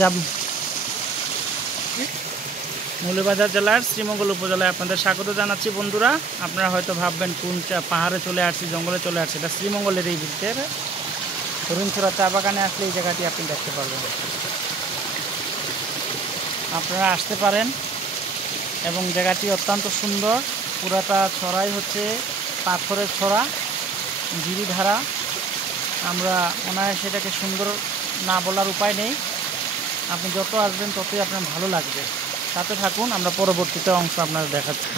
যাব মৌলভীবাজার জেলার শ্রীমঙ্গল উপজেলায় আপনাদের স্বাগত জানাচ্ছি বন্ধুরা। আপনারা হয়তো ভাববেন কোন পাহাড়ে চলে আসছি, জঙ্গলে চলে আসছি। এটা শ্রীমঙ্গলের এই ভিতরে হরিণছড়া চা বাগানে আসলে এই জায়গাটি আপনি দেখতে পারবেন। আপনারা আসতে পারেন এবং জায়গাটি অত্যন্ত সুন্দর। পুরাটা ছড়াই হচ্ছে পাথরের ছড়া, গিরিধারা। আমরা অনায়াসে সেটাকে সুন্দর না বলার উপায় নেই। আপনি যত আসবেন ততই আপনার ভালো লাগবে। সাথে থাকুন, আমরা পরবর্তীতে অংশ আপনাদের দেখাচ্ছি।